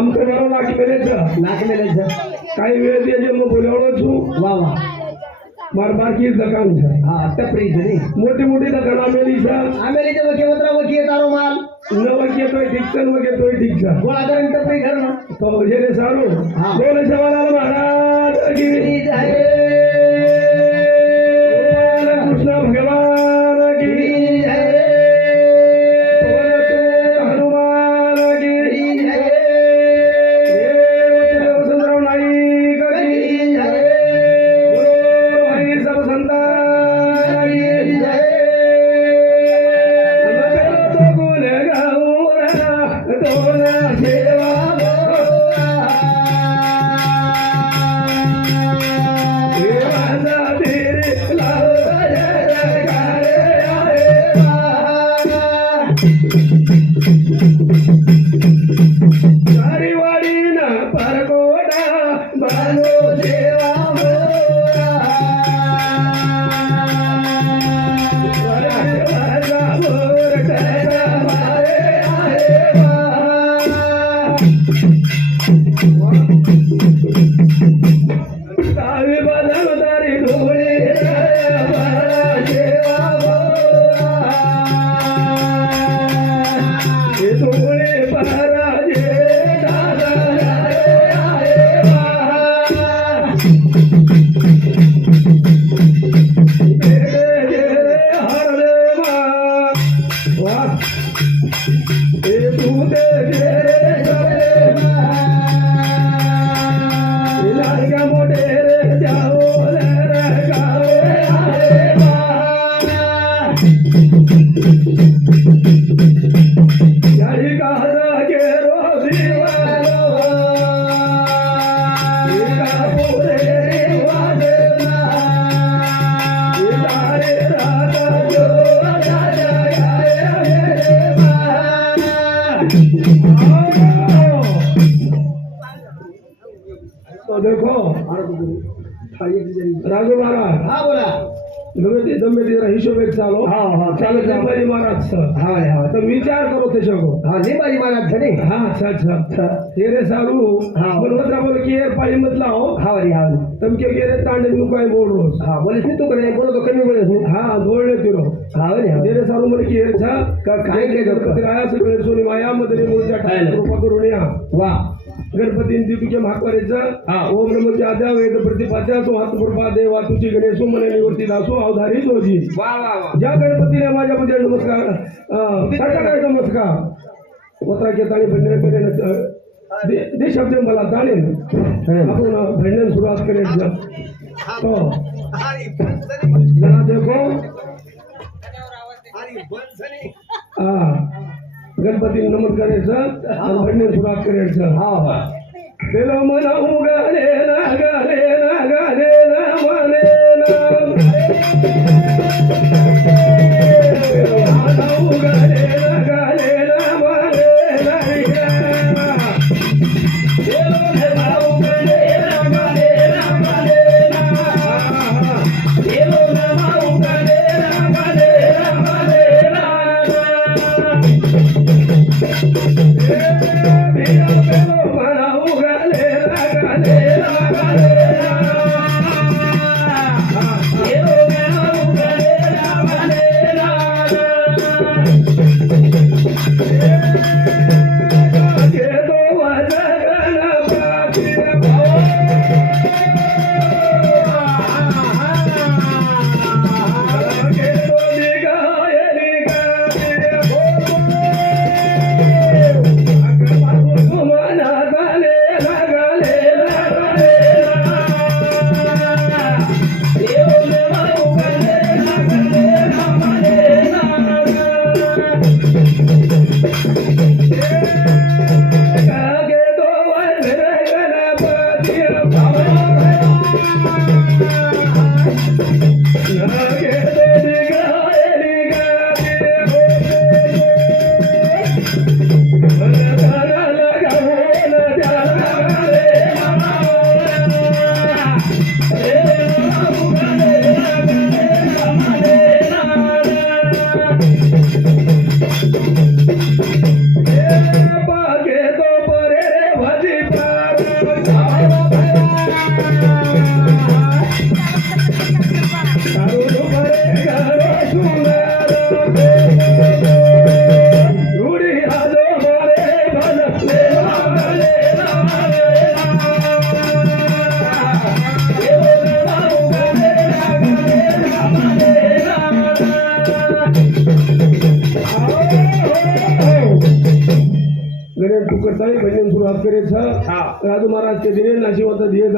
કામ કરવાનો નાખી મેલે છે. નાખી મેલે છે. કાઈ વેર દેજે હું બોલાવડો છું. વાહ વાહ. માર બાકી દુકાન છે. હા ટપરી છે મોટી મોટી દુકાન આમેલી છે. આમેલી છે વકે વતરા વકે તારો માલ. ન વકે તો ઠીક છે તો ઠીક છે. બોલા દરન ટપરી ઘર તો જેને સારું. બોલે સવાલ મહારાજ કી. જય तो देखो राजू महाराज। हा बोला. गमे ते गमे ते हिशोब एक चालो हा हा चालू सर हा हा तो विचार करो त्याच्याको हा जी बाई मला झाली हाँ अच्छा अच्छा अच्छा तेरे सारू हाँ। बलवंतराव बोले कि यार पाई मत लाओ हा वाली हा तुम क्यों रहे तांडे नु काय बोल रोज हा बोलीस नाही तू कडे बोलो तो कमी बोलीस नाही हाँ बोलने तिरो हा वाली हा वाली. तेरे सारू बोले कि यार था का- काय काय करतो? गणपती राया से सोनी माया मदरी मूळच्या ठायला कृपा करून या वा गणपती दीपिके महाकारेचा ओम नमो जाद्या वेद प्रतिपाच्या तो हात कृपा देवा तुझी गणेशो मने निवृत्ती दासो अवधारी जोजी. ज्या गणपतीने माझ्या मध्ये नमस्कार काय नमस्कार? वत्रा के ताणी भंडण करेन दे शब्द मला ताणेन आपण भंडण सुरुवात करेन तो जरा देखो हा. गणपती नमन करायचं भंडण सुरुवात करायचं. हा हा. पेलो म्हणा उगाले ना गाले ना गाले ना माने ना. पेलो म्हणा उगाले राजू महाराज के दिने नाशिवंत जाणार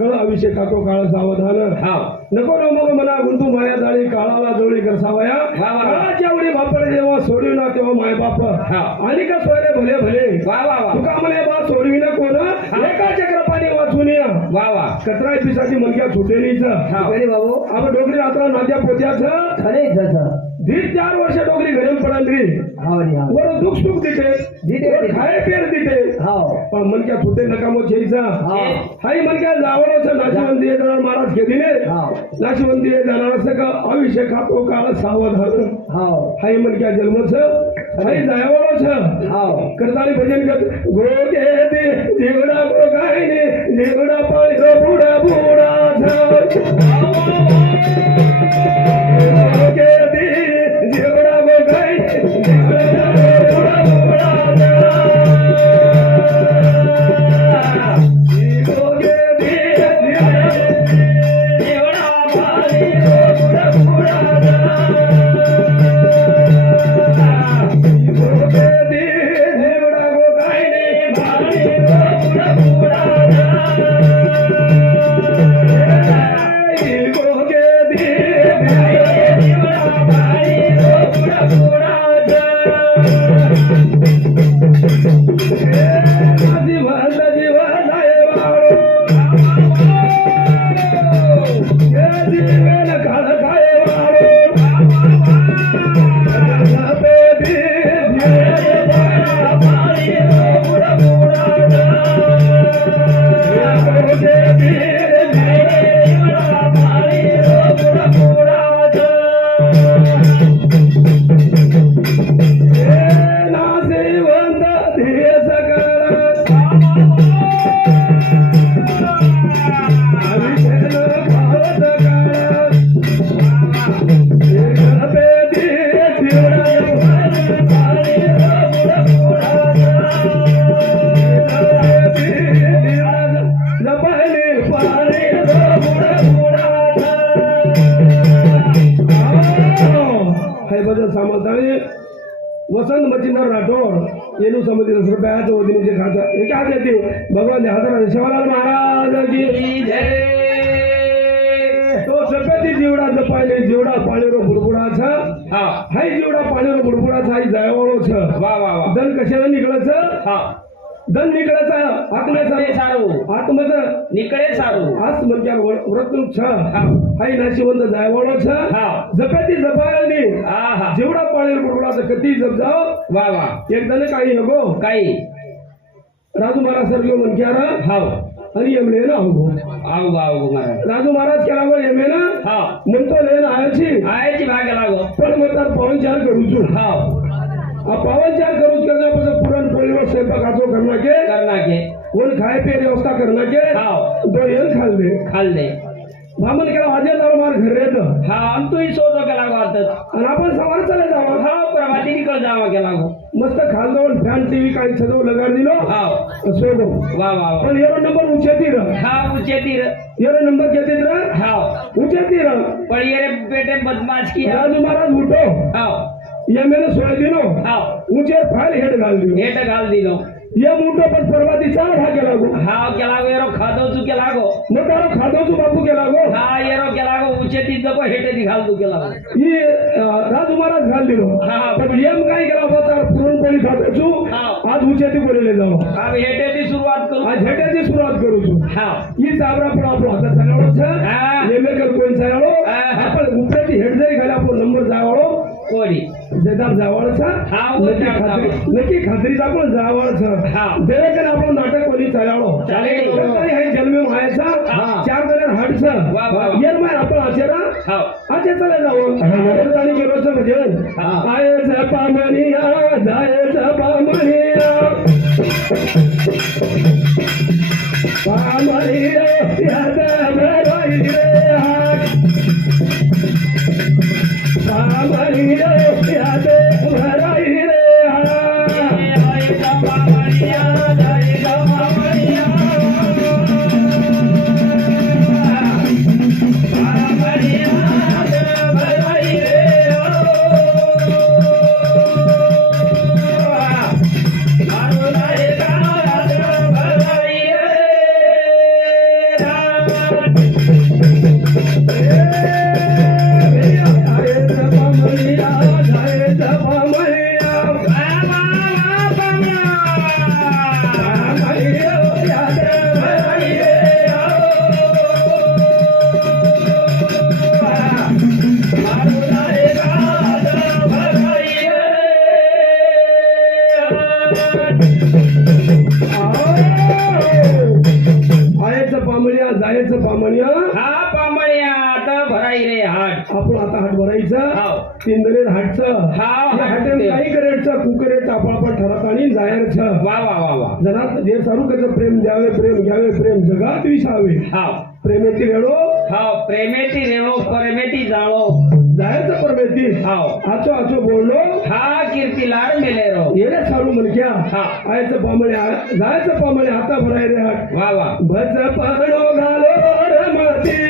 सकळ अभिषेकातो काळ सावधान. हा. नको न मग मना गुंतू माया जाळी काळाला जवळी कर सावया वा, वा. काळाच्या उडी बापडे जेव्हा सोडवी ना तेव्हा माय बाप. हा. आणि का सोयरे भले भले. वा वा वा. तुका म्हणे बा सोडवी ना कोण? एका चक्र पाणी वाचून या. वा वा. कचरा पिसाची मनक्या सुटेलीच हा. बाबू. आपण डोकरी रात्र नात्या पोत्याच. खरे जसं दीड चार वर्ष डोकरी घरी पडली. हा हा. बरं दुःख सुख दिते. वर खाय पेर दिते हा. पण मनक्या सुटे नकामो छेईचा हा. हाई मनक्या जावळच नाशिवंती येणार महाराज केदिने हा. नाशिवंती जाणार असं का अभिषेकातो काळ सावधान हाई मनक्या जन्मच हाई जायवळच हा. करताली भजन करत गोगे दे जेवढा गो गायने जेवढा पाणी गो बुडा बुडा गोगे भगवान हजर शिवलाल महाराज की तो सफेदी जीवडा जपायले जीवडा पाणीरो बुडबुडाचा. हा. हाय जीवडा पाणीरो बुडबुडाचा हाय जायवाळो छ वा वा वा. दन कशाला निघळच हा. दन निकडे आत्म्याचा. सारू. आत्मज निकडे सारू. आस म्हणजे व्रत छ हा. हाय नाशिवंत जायवाळो छ हा. जपाती जपायला जेवढा पाणी बुडबुडाचा कधी जप जाओ वा वा. एकदा काही नको. काही. राजू महाराज सर म्हणून क्यारा हाव. आणि एमले ना हो आव महाराज राजू महाराज केला गो एमले ना हाव. म्हणतो लेन आयाची. आयाची भाग लागो. पण म्हणतात पवनचार करूचू हाव. पवनचार करूच करना पण पुरणपोळीवर पुरण करना के? करना के. कोण खाय पे व्यवस्था करना के? हाव. दोन खाल दे खाल दे बामन केला वाजे जाऊ मार घर येत हा आम तू शोधो के लागो आता आणि आपण सवार चले जावा. हा प्रभाती निकल जावा के लागो मस्त खाल जाऊन फॅन टीव्ही काही सजव लगाड दिलो. हाव सोडो वा वा पण येरो नंबर उचेती र. हा ऊंचे तीर येरो नंबर घेतीत र? हाव उचेती र. पण ये रे बेटे बदमाश की. राजू महाराज उठो. हाव ये मेरे सोय दिनो हाव ऊंचे फायर हेड घाल दियो हेट घाल दिलो. ये मुठो पण परवा दिसा भागे लागो। हाव के लागो? येरो खादो तू के लागो? मग तारो खादो तू बापू के लागो? हा येरो के लागो? ऊंचे तीर जको हेटे दी घाल तू के लागो? ही राजू महाराज घाल दिलो। हा, हा. पण येम काय केला होता तर खातो छू हा. आज उचेती बोलले जाऊ हा हेटे दी सुरुवात करू। आज हेट्याची सुरुवात करू ही। चाबरा पण आपलो हातात सगाळो हा. छ कोण हा, हा. आपण जरी खाली नंबर कोणी जेदार जावाळचा हा, हो, नक्की जाव- खात्री जाव. नक्की खात्रीचा पण जावाळचा. हा. देवेकर आपलं नाटक कोणी चालाळो चालेल. हे जन्मे हा. व्हायचा चार हाडच. माय आपण आचेरा आचे चले जावं आणि गेलोचं भजन हा. आयचं पामनिया जायचं पामनिया पामनिया याद আমার রাতে पामळ्या जायचं पामळ्या हा पांबळ्या आता भराई रे हाट. आपण आता हाट भरायचं. हाव. तीन हाटचं. हाट हाटेन. काही करायचं कुकरेचं आपण आपण ठरत आणि जायचं. वा वा वा वा. जरा जे सारूकाचं प्रेम द्यावे प्रेम घ्यावे प्रेम जगात विसावे. हाव प्रेमेती रेडो हाव प्रेमेची रेवो परमेटी जाळो. जायचं परमेती हाव आचो आचो बोललो? हा कीर्ती लाड मेले रो. येणे सारू म्हणक्या हा. आयचं पामळे जायचं पामळे हाता. भराय रे हाट वा वा. भज पकडो घालो रमती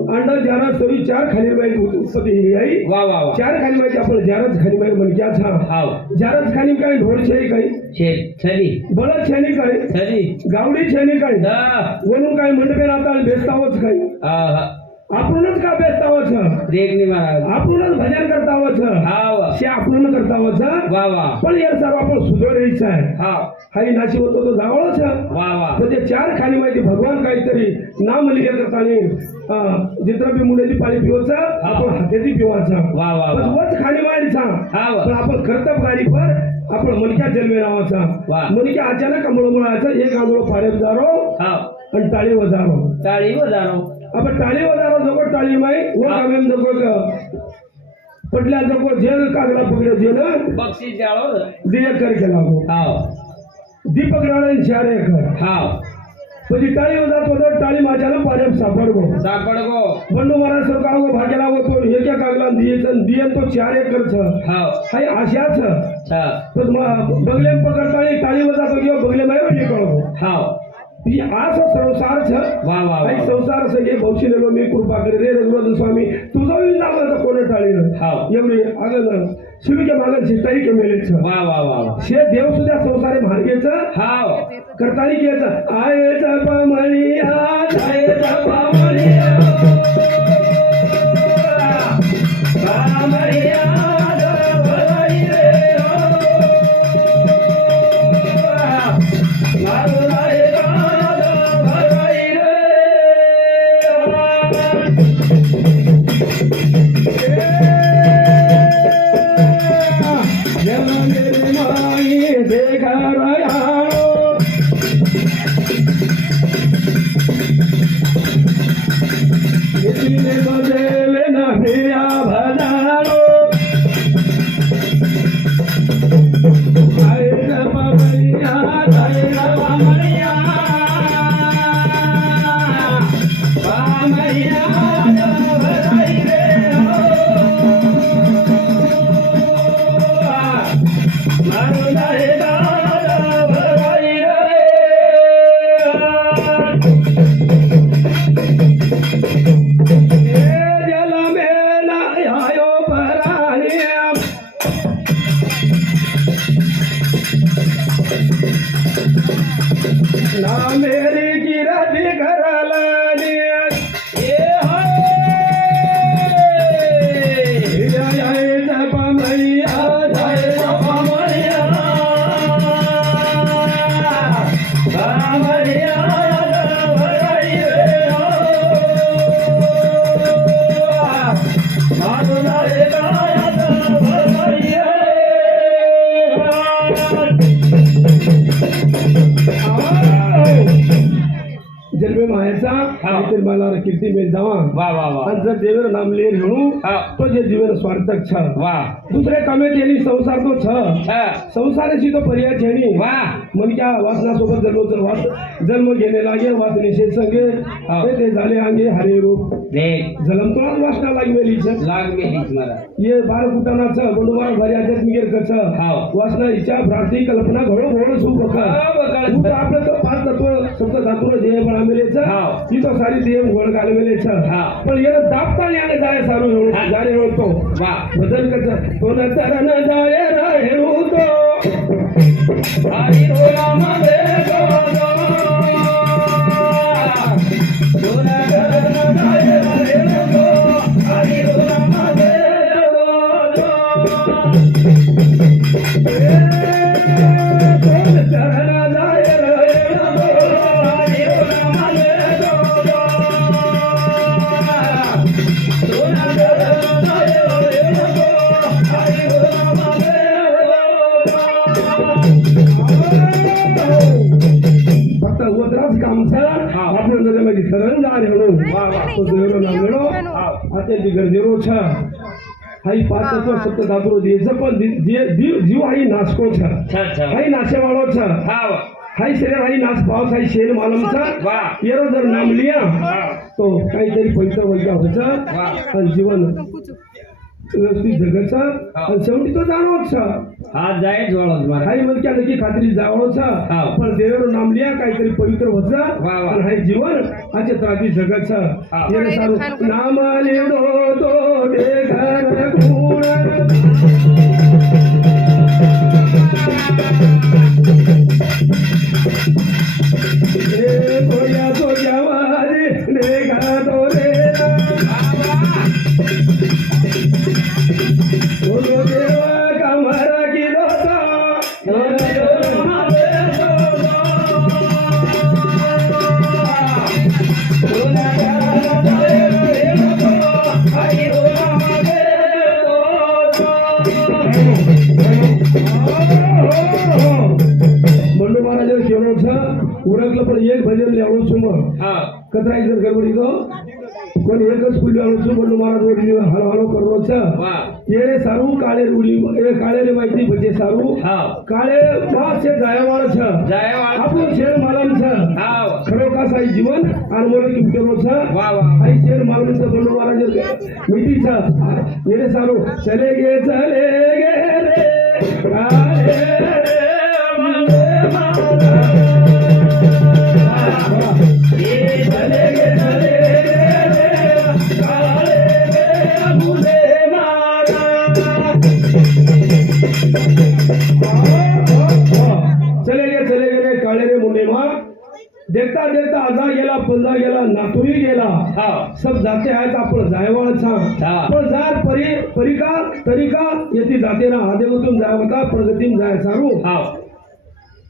अंडा जारा सोयी चार खाली माहिती उत्पत्ती ही आई. वा वा वा. चार खाली माहिती आपण जारच खाली माहिती म्हणक्याच हा हाव. जारच खाली काय ढोल छेनी काय? छे छली बळद छेनी काय? छली गावडी छेनी काय? हा वरून काय मंडपे आता बेसतावच काय? हा. आपणच का बेसतावच देखणी महाराज. आपणच भजन करतावच हाव. शे आपण करतावच वा वा. पण या सर्व आपण सुधारायचं आहे हाव. हाई नाशी होतो तो जावळच वा वा. म्हणजे चार खाली माहिती भगवान काहीतरी नाम लिहिलं करताना जित्र बी मुलाची पाणी पिवायचं आपण हाताची पिवायचं वा वा वच खाली हाव. पण आपण कर्तबगारी पर आपण मनक्या जन्मे नावाचा वा. मनक्या अचानक मुळमुळाचं एक आंधळो पाडे जारो आणि टाळी वजारो टाळी वजारो अब टाळी वाजारा जवळ ताली माई. व कागद जवळ पटल्या जवळ जेल कागला पकडे जेल. बक्षी जाळो दियकर केला हो. हाव. दीपक नारायण शारेकर हाव. म्हणजे टाळी वाजत होतं टाळी माझ्याला पाण्यात सापडगो सापडगो बंडू महाराज सरकार गो भागेला गो तो एक कागला दियेन दियेन तो चार एकर छ हाव. हाय आशाच. छ तर बगले पकडताळी टाळी वाजत होती बगले माय वाटी कळगो हाव. ये संसार छ. वा वा संसार ये मी कृपा रे स्वामी तुझा कोण हाव एवढे अगं शिवके मागं जिताई के वा वा वा शे देव सुद्धा संसारे भाग्यच हाव हो. करतानी आय जप मणी आ. कृष्ण को देवे न प्रिया भला मला कीर्ती मिळत जावा. वा वा वा. आणि जर देवेर नाम लेर हेणू हा. तो जे जीवन स्वार्थक छ. वा. दुसरे कामे तेनी संसार तो छ. संसाराची तो पर्याय छेनी वा. मनक्या वासनासोबत जन्म वास जन्म घेणे लागे निषेध संगे हा. ते झाले अंगे हरे रूप. देख जलमतोळाच वासना लागवेली मला. ये बाल कुटानाचं बंडोबार भारी आध्यात्मिक कच हाव. वासना इच्छा भ्रांती कल्पना घडो घोड सुख तर आपलं तर पाच तत्व सप्त धातुर देह पण आमेलेच हाव. ती तो सारी देह घोड घालवेलेच. पण याला दाबता याने जाय सारू हा. जाणे वा. बदल कच कोण तरण जाय रा हेळू तो हरी हो राम सरण जा हेळू वा वा तो देवरो नाम हेळो आता जी गरजेरो छ दि- दि- जीव हाई नाशको छ अच्छा अच्छा हाई नाशेवाळो छ हाई शरीर हाई नाश पावस हाई शेर मालम छ वा. येरो जर नाम लिया तो काहीतरी पवित्र वैद्य व्हायचं वा. आणि जीवन व्यवस्थित जगायचं आणि शेवटी तो जाणवत छ हा जायच वळत मारा हाई म्हणजे नक्की खात्री जावळो छ हा. पण देवर नाम लिया काहीतरी पवित्र व्हायचं वा, हाई जीवन हा. येणं सारू नाम लिडो तो कचरा इज्जत गडबडी गो पण एकच फुलव्यावरचं बंडू महाराज वडील हळूहळू करवच ये सारू काळे रुडी ए काळेले माहिती म्हणजे सारू? काळे बास हे जायावाळ. छ शेर मालम छ का साई जीवन आणि मोर की आई शेर मालम छ महाराज मिठी छ सारू. चले गे चले गे रे. काळे देखता देखता आजार गेला पंजा गेला नातूही गेला सब जाते आहेत आपण जायवाळ छान पण जार परी परिका तरीका येते जाते ना आदेवतून जाय होता प्रगतीन जाय सारू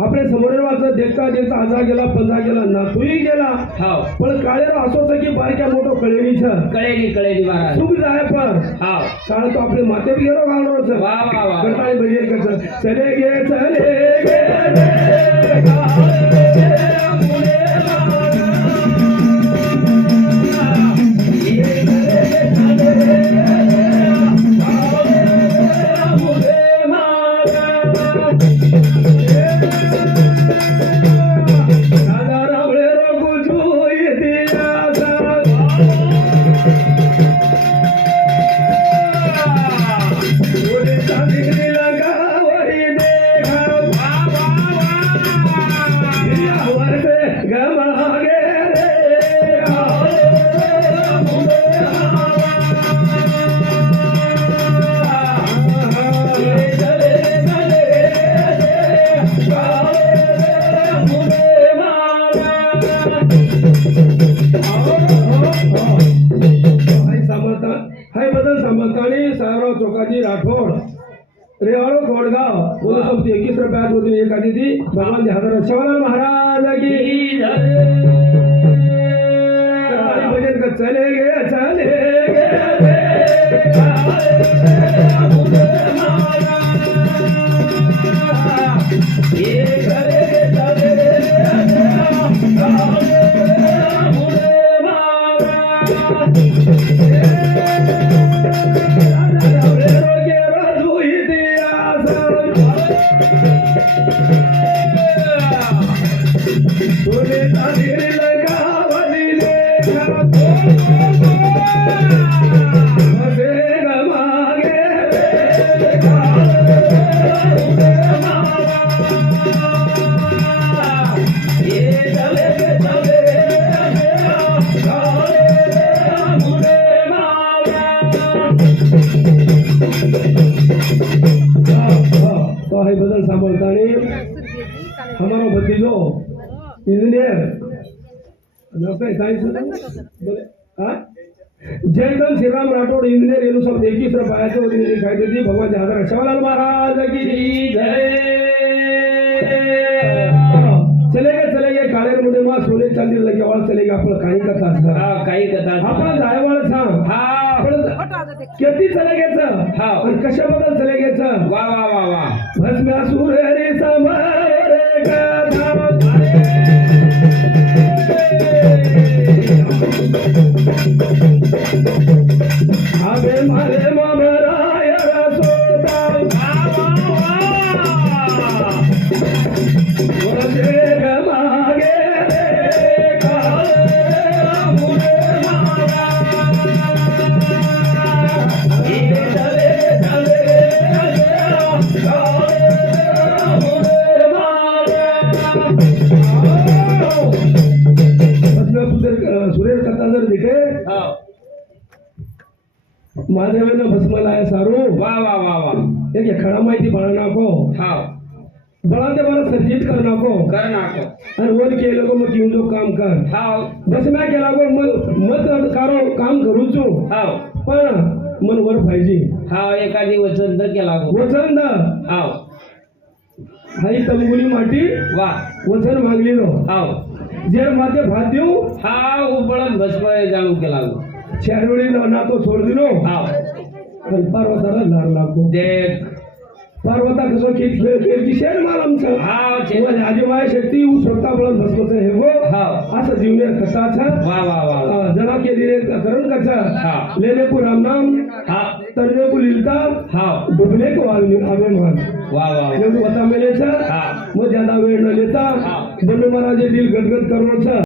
आपले समोर वाचत देखता देखता आजा गेला पंजा गेला नातूही गेला. पण काळेरो असो होतं की बारक्या मोठो कळेली छ कळेली कळेली सुख जाय पर हाव काळ तो आपले माते गेलो घालरो छ वा वा वा. कसं? चले गे चले गे रे काळे भगवान हजार महाराज की भजन कर चले गे चले गे. भतीजो इंजीनियर काय काय बोले हाँ? जयगन श्री राम राठौड़ इंजीनियर ये लोग सब एक ही तरफ आए थे और इन्हें दिखाई देती भगवान रक्षावालाल महाराज की जय। चले गए चले गए काळे मुंडे मा सोने चांदी लगे वाळ चले गए आपलं काही कथा असणार हा काही कथा आपण जायवाळ सांग हा। आपण किती चले गेचं हा. आणि कशाबद्दल चले गेचं वा वा वा वा भस्मासुर रे समरे गाथा आवे महादेवानं भस्म लाया सारू. वा वा वा वा. खडा माहिती बळा नाको. हा बळा ते बरं सर्जित कर नाको. कर आणि वर केलं को मग घेऊन जो काम कर. हा बस म्या केला को मग मत कारो काम करूच हा पण मन वर पाहिजे. हा एखादी वचन तर केला गो. वचन द. हा हाई तंबुली माटी. वा. वचन मागली नो हा जे माते भात देऊ. हा उपळण भस्म जाणू केला आणि पार्वताला लार लागतो. देख. पार्वता कसं शेर माल आमचं. हा आजीमाय शक्ती ऊ स्वतः बळत भस्मचं हे हो. असं जीवने वा. जना केलेले करण हा. लेले को राम नाम. हा. तरने को लिलता. हा. डुबले को आवे मान वा वा वा. एवढं होता मेलेचा. मग ज्यादा वेळ न लेता. बंडू महाराज दिल गदगद करोडचा